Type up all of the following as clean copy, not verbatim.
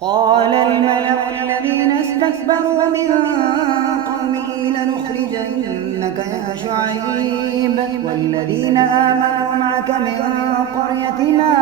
قال الملأ الذين استكبروا من قومه لنخرجنك يا شعيب والذين آمنوا معك من قريتنا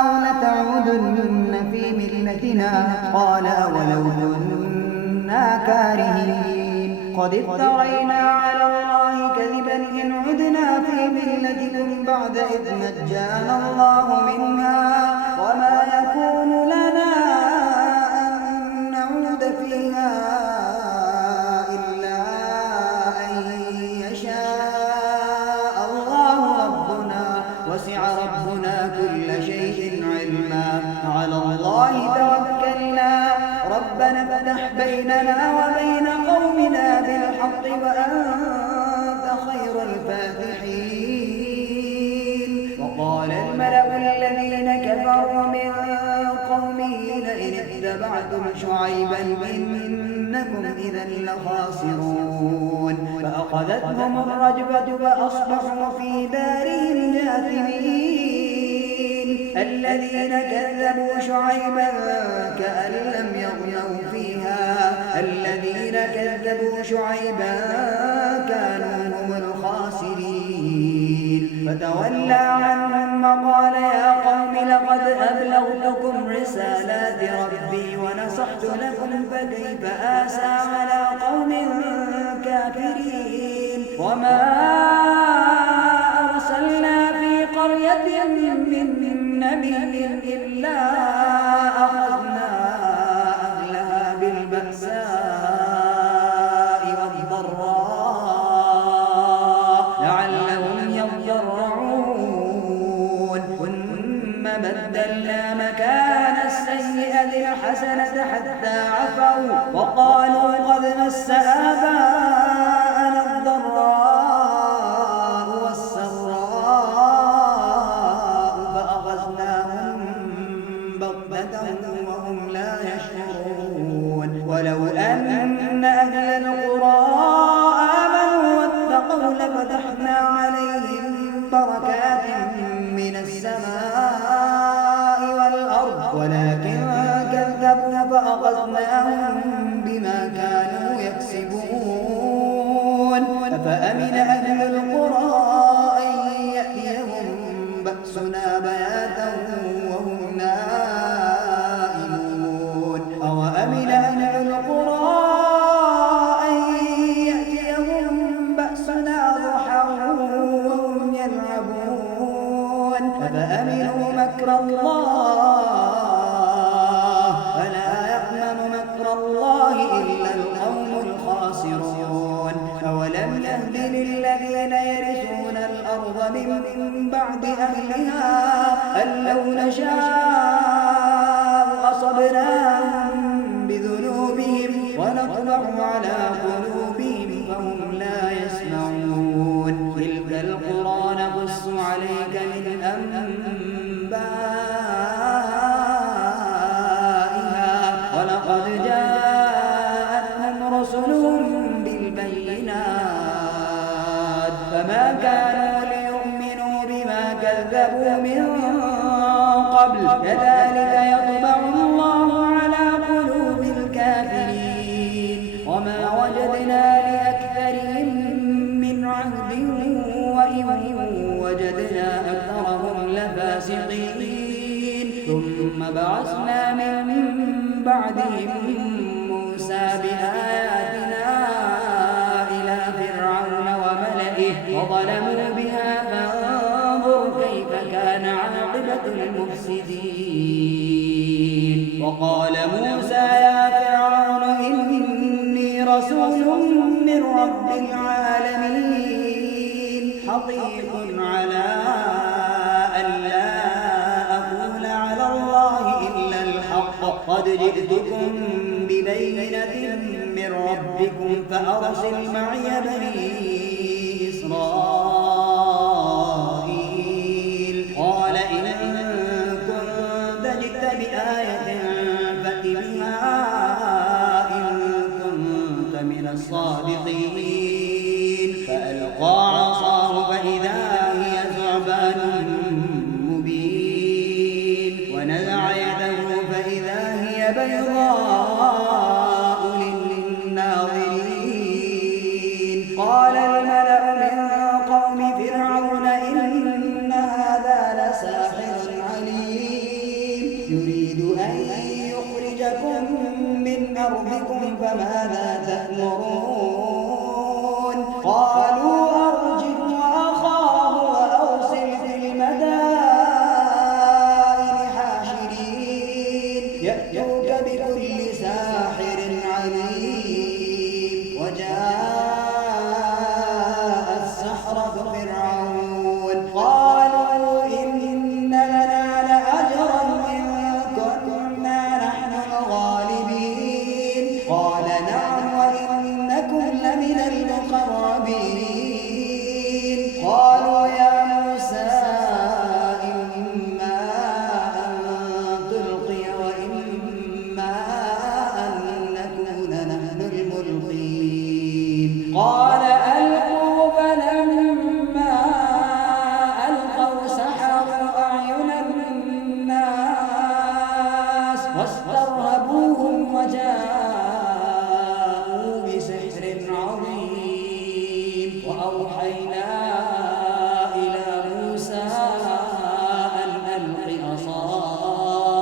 أو لتعودن في ملتنا قال أولو كنا كارهين قد افترينا على الله كذبا إن عدنا في ملتكم بعد إذ نجانا الله منها وما يكون لنا أن نعود فيها إلا أن يشاء الله ربنا وسع ربنا كل شيء علما على الله توكلنا ربنا افتح بيننا وبين قومنا بالحق وأنت خير الفاتحين وقال الملأ الذين كفروا من قومه لئن اتبعتم شعيبا إنكم إذا لخاسرون فأخذتهم الرجفة فأصبحوا في دارهم جاثمين الذين كذبوا شعيبا كأن لم يغنوا فيها الذين كذبوا شعيبا كانوا هم الخاسرين فتولى عنهم وقال يا قوم لقد أبلغتكم رسالات ربي ونصحت لكم فكيف آسى على قوم كافرين وما أرسلنا في قرية من نبي إلا أخذنا أهلها بالبأساء والضراء لعلهم يضرعون ثم بدلنا مكان السيئة الحسنة حتى عفوا وقالوا قد مس آباءنا الضراء والسراء فأخذناهم بغتة وهم لا يشعرون ولو أن أهل القرى آمنوا واتقوا لفتحنا عليهم بركات من السماء والأرض ولكن كذبوا فأخذناهم بما كانوا يكسبون أفأمن أهل القرى أن يأتيهم بأسنا بياتا وهم نائمون أوأمن أهل القرى أن يأتيهم بأسنا ضحى وهم يلعبون أفأمنوا مكر الله فلا يأمن مكر الله إلا القوم الخاسرون أولم يهد للذين يرثون الأرض من بعد أهلها أن لو نشاء أصبناهم بذنوبهم ونطبع على قلوبهم فهم لا يسمعون تلك القرى نقص عليك من أنبائها ولقد جاءتهم رسلهم بالبينات فما كانوا ليؤمنوا بما كذبوا من قبل كذلك يطبع الله على قلوب الكافرين وما وجدنا لأكثرهم من عهد وإن وجدنا أكثرهم لفاسقين ثم بعثنا من بعدهم موسى بآياتنا إلى فرعون وملئه وظلموا بها فانظر كيف كان عاقبة المفسدين وقال موسى يا فرعون إني رسول من رب العالمين حقيق على أن لا أقول على الله إلا الحق قد جئتكم ببينة من ربكم فأرسل معي بني إسرائيل قال إن كنت جئت بآية فأت بها إن كنت من الصادقين فألقى عصاه فإذا هي ثعبان مبين ونزع يده فإذا بيضاء للناظرين. قال الملأ من قوم فرعون إن هذا لساحر عليم يريد أن يخرجكم من أرضكم فماذا تأمرون؟ قالوا أرجه وأخاه وأرسل في المدائن حاشرين يأتوك بكل ساحر عليم. وجاء السحرة فرعون قالوا إن لنا لأجرا إن كنا نحن الغالبين. قال نعم وإنكم لمن المقربين. قالوا يا موسى إما أن تلقي وإما أن نكون نحن الملقين. قال ألقوا. فلما ألقوا سحروا أعين الناس واسترهبوهم وجاءوا بسحر عظيم. وأوحينا إلى موسى أن ألق عصاك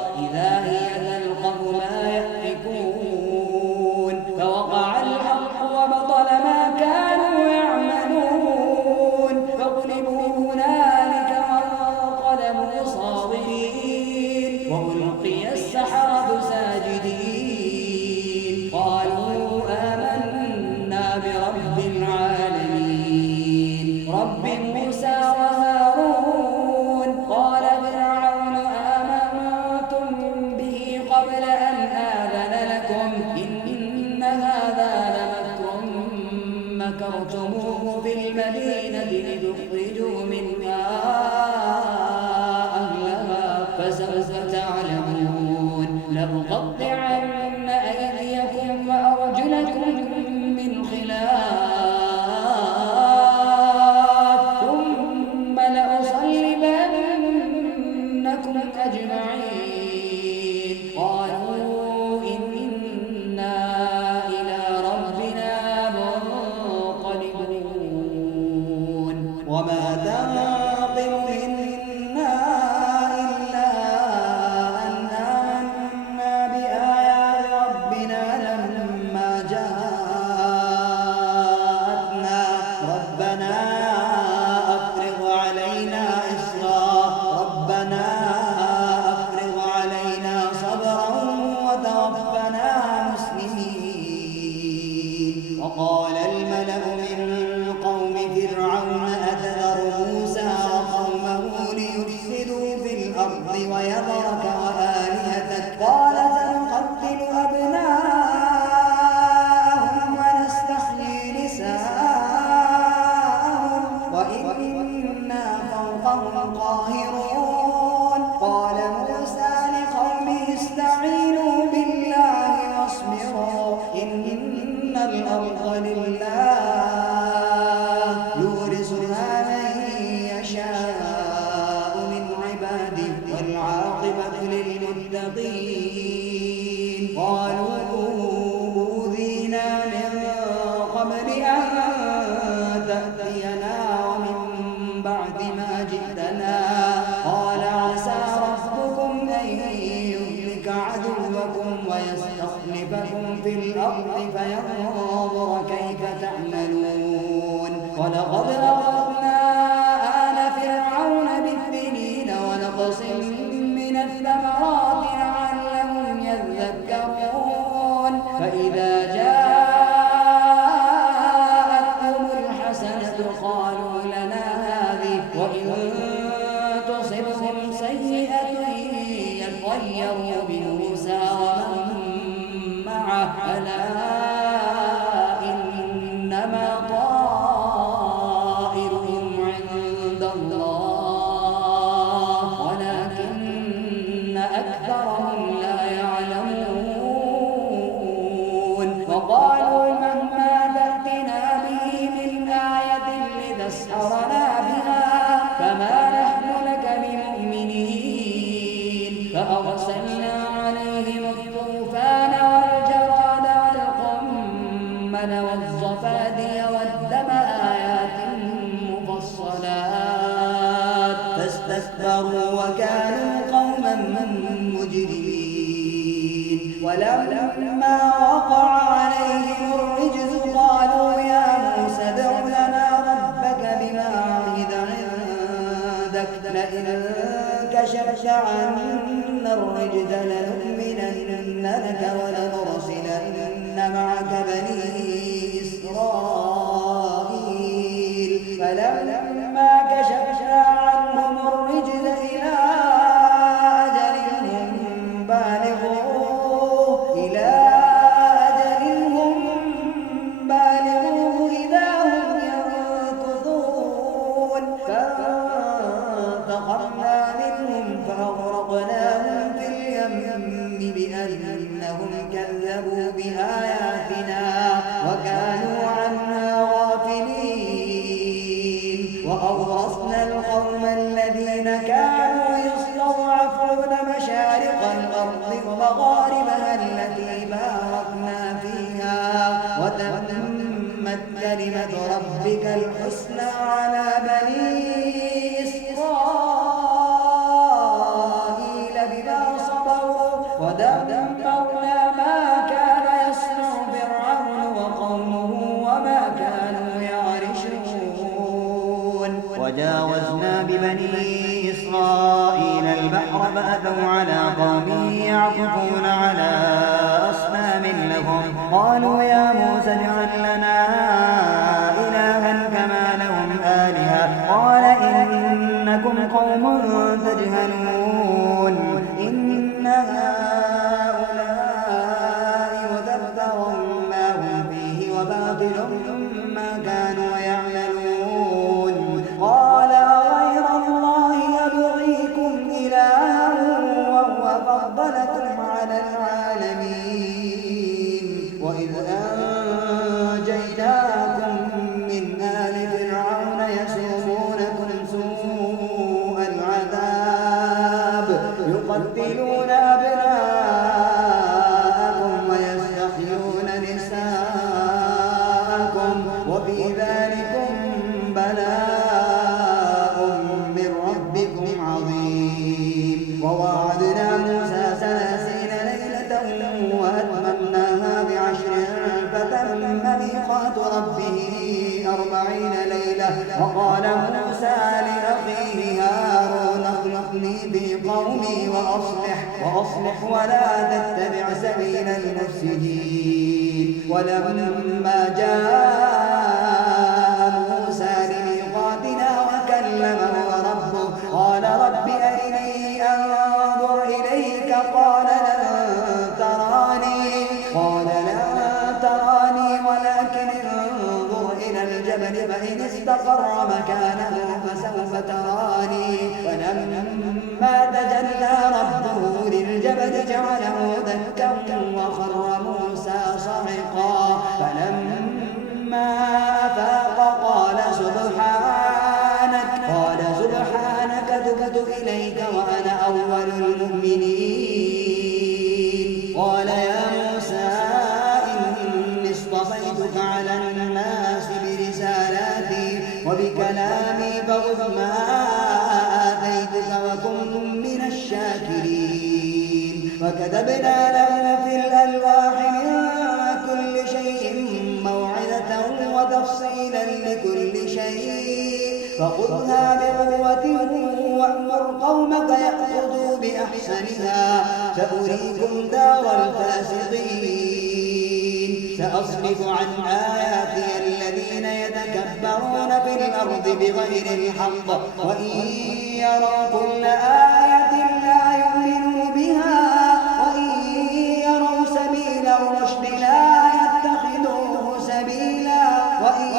فإذا هي تلقف ما يأفكون. فوقع الحق وبطل ما كانوا يعملون فغلبوا هنالك وانقلبوا صاغرين وألقي السحرة ساجدين. قالوا آمنا برب العالمين رب موسى وهارون. قال فرعون آمنتم به قبل أن آذن لكم إن هذا لمكر مكرتموه في المدينة لتخرجوا منها أهلها فسوف تعلمون. لأقطعن أيديكم وأرجلكم من خلاف ثم لأصلبنكم أجمعين. قالوا إنا إلى ربنا منقلبون. وما تنقم منا إلا أن آمنا بآيات ربنا لما جاءتنا. ربنا أفرغ علينا إصرا. ربنا أفرغ علينا صبرا وتوفنا مسلمين. وقال الملأ من قوم فرعون أتذر موسى وقومه ليفسدوا في الأرض ويذرك وآلهتك. قال سنقتل أبناءهم ونستحيي نساءهم وإنا فوقهم قاهرون. قال موسى لقومه استعينوا بالله واصبروا إن الأرض لله يورثها من يشاء من عباده والعاقبة للمتقين. قالوا أوذينا من قبل أن تأتينا ومن بعد ما جئتنا. قال عسى ربكم أن يهلك عدوكم ويستخلفكم في الأرض فينظر كيف تعملون. ولقد أخذنا آل فرعون بالسنين ونقص من الثمرات لعلهم يذكرون. فإذا جاءتهم الحسنة قالوا لنا هذه وإن تصبهم سيئة يطيروا بموسى ومن معه ألا إنما طائرهم عند الله ولكن أكثرهم لا يعلمون. وقالوا مهما تأتنا به من آية لتسحرنا بها فما نحن لك بمؤمنين. فأرسلنا ولما وقع عليهم الرجز قالوا يا موسى ادع لنا ربك بما عهد عندك لئن كشفت عنا الرجز لنؤمنن لك ولنرسلن معك بني إسرائيل فلما كشفنا عنهم الرجز إلى أجل هم بالغوه إذا هم ينكثون فانتقمنا منهم فأغرقناهم في اليم بأنهم كذبوا بآياتنا وكانوا عنها غافلين وأورثنا القوم الذين كانوا يستضعفون مشارق الأرض ومغاربها التي باركنا فيها وتمت كلمة ربك الحسنى على بني إسرائيل بما صبروا ودمرنا ما كان يصنع فرعون وقومه وما كانوا يعرشون وجاوزنا ببني إسرائيل البحر فأتوا على قوم يعكفون على أصنام لهم قالوا يا موسى اجعل لنا إلها كما لهم آلهة قال إنكم قوم تجهلون إن هؤلاء متبر ما هم فيه وباطل ما كانوا يعملون قال غير الله يبغيكم إلها وهو فضلكم على العالمين وإذ أنجيناكم من آل فرعون يسومونكم سوء العذاب يقتلون أبناءكم ويستحيون نساءكم وفي ذلكم بلاء من ربكم عظيم ووعدنا موسى 30 ليلة وأتممناها ب10 فتم ميقات ربه 40 ليلة وقال موسى لأخيه هارون اخلفني في قومي وأصلح ولا تتبع سبيل المفسدين ولما جاء موسى لميقاتنا وكلمه ربه قال رب أرني أنظر إليك قال لن تراني ولكن انظر إلى الجبل فإن استقر مكانه فسوف تراني فلما تجلى ربه للجبل جعله دكا وخر موسى صعقا فلما أفاق قال سبحانك تبت إليك وأنا أول المؤمنين قال يا موسى إني اصطفيتك على الناس برسالاتي وبكلامي فخذ ما آتيتك وكن من الشاكرين وكتبنا له في الألواح من كل شيء موعظة وتفصيلا لكل شيء فخذها بقوة وأمر قومك يأخذوا بأحسنها سأريكم دار الفاسقين سأصرف عن آياتي الذين يتكبرون في الأرض بغير الحق وإن يروا كل آية لا يؤمنوا بها وإن يروا سبيل الرشد لا يتخذوه سبيلا وإن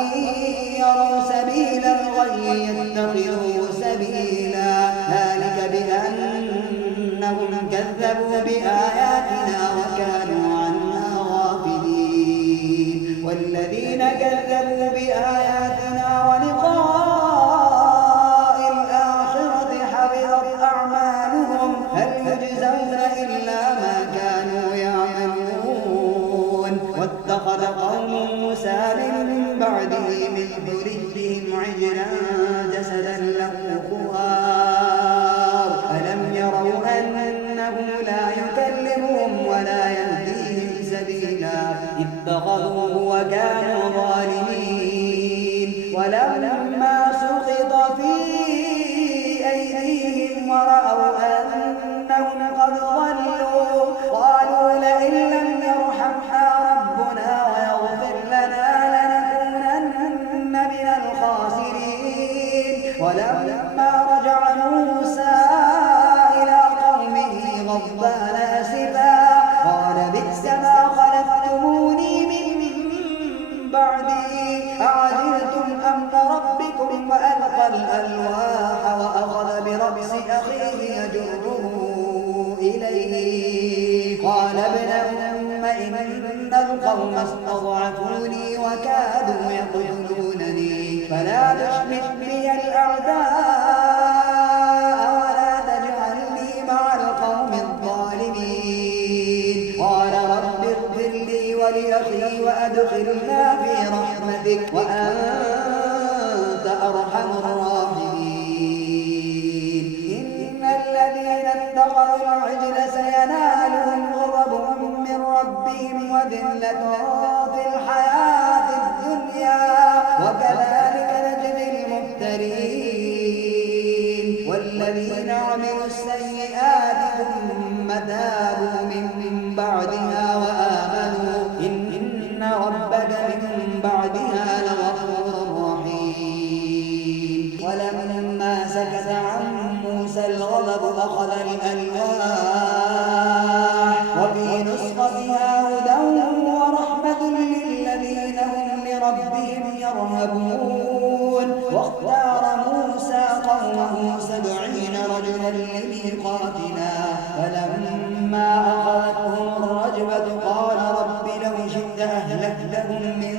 يروا سبيل الغي يتخذوه سبيلا ذلك بأنهم كذبوا بآياتنا وكانوا عنها غافلين والذين كذبوا بآياتنا ولقاء الآخرة حبطت أعمالهم هل يجزون إلا ما كانوا يعملون واتخذ قوم موسى من بعده من حليهم عجلا جسدا له خوار ألم يروا أنه لا يكلمهم ولا يهدي سبيلا اتخذوه وكانوا ظالمين ولما سقط في أيديهم ورأوا أنهم قد ضلوا قالوا لئن لم يرحمنا ربنا ويغفر لنا لنكونن من الخاسرين ولما رجع موسى إلى قومه غضبان أسفا قال بئس ما خلفتموني من بعدي أعجلتم أمر ربكم وألقى الألواح وأخذ برأس أخيه يجره إليه قال ابن أم إن القوم استضعفوني وكادوا يقتلونني فلا تشمت بي الأعداء ولا تجعلني مع القوم الظالمين قال رب اغفر لي ولأخي وأدخلنا في رحمتك وأنت أرحم الراحمين إن الذين اتخذوا العجل سينالهم غضب من ربهم وذلة في الحياة الدنيا وكذلك نجزي المفترين والذين عملوا السيئات ثم تابوا من بعدها وآمنوا إن ربك من بعدها لغفور رحيم ولما سكت عن موسى الغضب أخذ الألواح وفي نسختها هدى ورحمة للذين هم لربهم يرهبون واختار موسى قومه 70 رجلا لميقاتنا فلما أخذتهم الرجفة قال رب لو شئت أهلكتهم من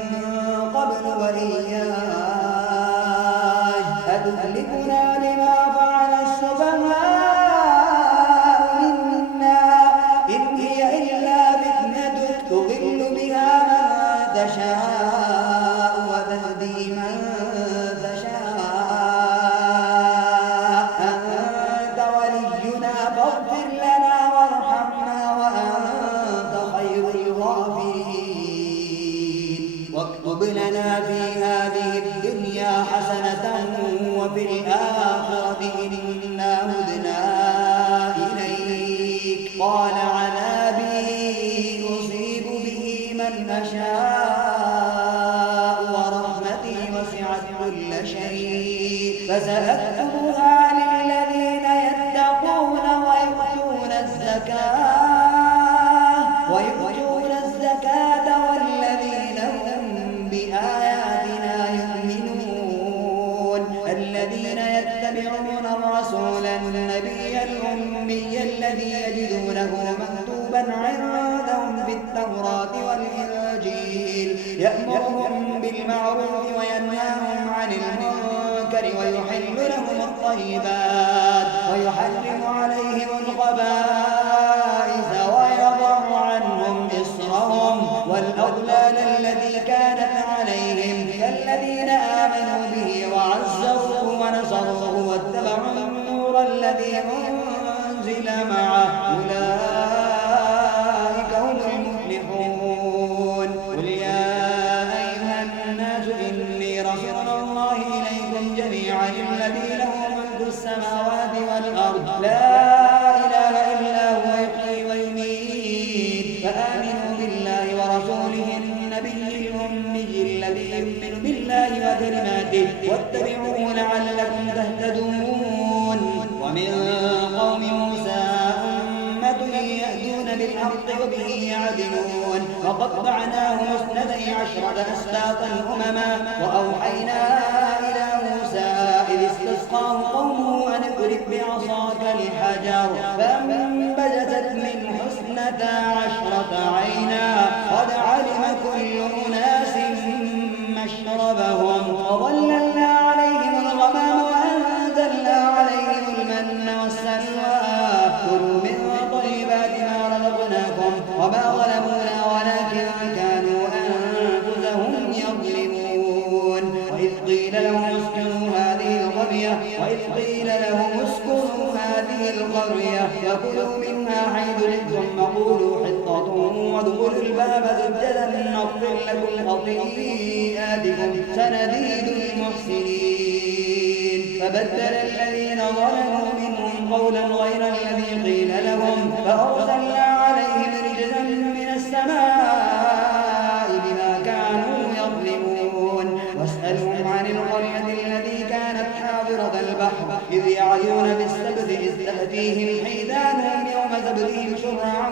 قبل وإياي أتهلكنا بما فعل السفهاء منا إن هي إلا فتنتك تضل بها من تشاء وتهدي من تشاء أنت ولينا فاغفر لنا وارحمنا وأنت خير الغافرين واكتب لنا في هذه الدنيا حسنة وفي الآخرة إنا هدنا إليك قال عذابي أصيب به من أشاء ورحمتي وسعت كل شيء فسأكتبها للذين يتقون ويؤتون الزكاة والذين هم بآياتنا يؤمنون الذين يتبعون الرسول النبي الأمي الذي يجدونه مكتوبا عندهم في التوراة والإنجيل يأمرهم بالمعروف وينهاهم عن المنكر ويحل لهم الطيبات ويحرم عليهم الخبائث ويضع عنهم إصرهم والأغلال التي كانت عليهم كالذين آمنوا به وعزروه ونصروه واتبعوا النور الذي أنزل معه أولئك هم المفلحون قل يا أيها الناس إني رسول الله إليكم جميعا الذي له ملك السماوات والأرض لا إله إلا هو يحيي ويميت فآمنوا بالله ورسوله النبي الأمي الذي يؤمن بالله وكلماته واتبعوه لعلكم تهتدون ومن قوم موسى أمة يهدون بالحق وبه يعدلون وقطعناهم 12 أسباطا أمما وأوحينا إلى موسى إذ استسقاه قومه أن اضرب بعصاك الحجر فانبجست منه 12 عينا قد علم كل أناس مشربهم وظللنا عليهم الغمام وأنزلنا عليهم المن والسلوى كلوا من طيبات ما رزقناكم وما ظلمونا ولكن كانوا أنفسهم يظلمون وإذ قيل لهم اسكنوا هذه القرية فكلوا منها حيث شئتم وقولوا حطة لكم خطيئاتكم سنزيد المحسنين فبدل الذين ظلموا منهم قولا غير الذي قيل لهم فأرسلنا عليهم رجزا من السماء بما كانوا يظلمون واسألهم عن القرية التي كانت حاضرة البحر إذ يعدون بالسبت إذ تأتيهم حيتانهم يوم سبتهم شرعا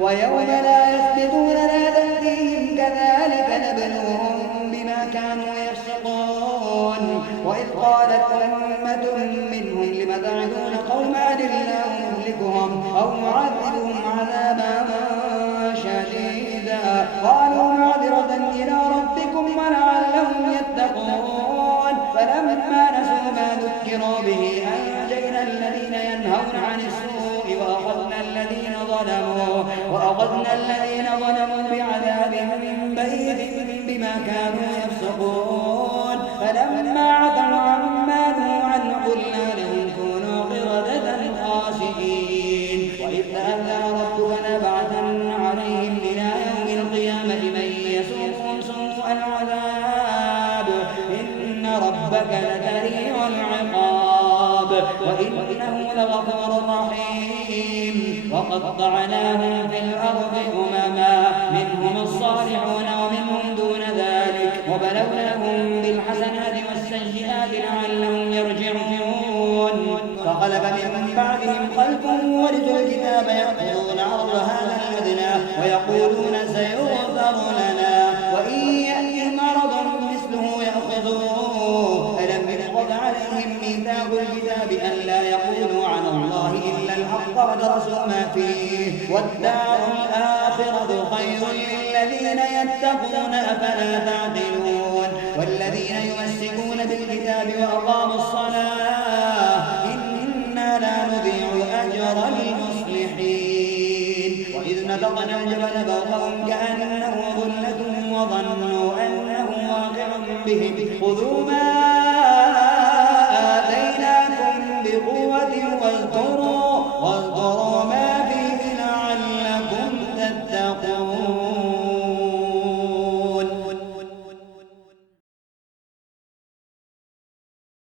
ويوم لا يثبتون لا تأتيهم كذلك نبلوهم بما كانوا يفسقون وإذ قالت أمة منهم لم تعظون قوما الله مهلكهم أو معذبهم عذابا شديدا قالوا معذرة إلى ربكم ولعلهم يتقون فلما نسوا ما ذكروا به أنجينا الذين ينهون عن السوء وأخذنا الذين ظلموا بعذاب بئيس بما كانوا يفسقون فلما عتوا عما نهوا عنه قلنا لهم كونوا قردة خاسئين وإذ تأذن ربك لنبعثن عليهم إلى يوم القيامة من يسومهم سوء العذاب إن ربك لسريع العقاب وإنه لغفور رحيم وقطعناهم في الأرض أمما منهم الصالحون ومنهم دون ذلك وبلوناهم بالحسنات والسيئات لعلهم يرجعون فخلف من بعدهم خلف ورثوا الكتاب يأخذون عرض هذا الأدنى ويقولون سيغفر لنا وإن يأتهم مرض مثله يأخذوه ألم يؤخذ عليهم ميثاق الكتاب ألا يقولوا على الله إلا الحق ودرسوا ما فيه والدار الآخرة خير للذين يتقون أفلا تعقلون والذين يمسكون بالكتاب وأقاموا الصلاة إنا لا نضيع أجر المصلحين وإذ نتقنا الجبل فوقهم كأنه ظلة وظنوا أنه واقع بهم خذوا ما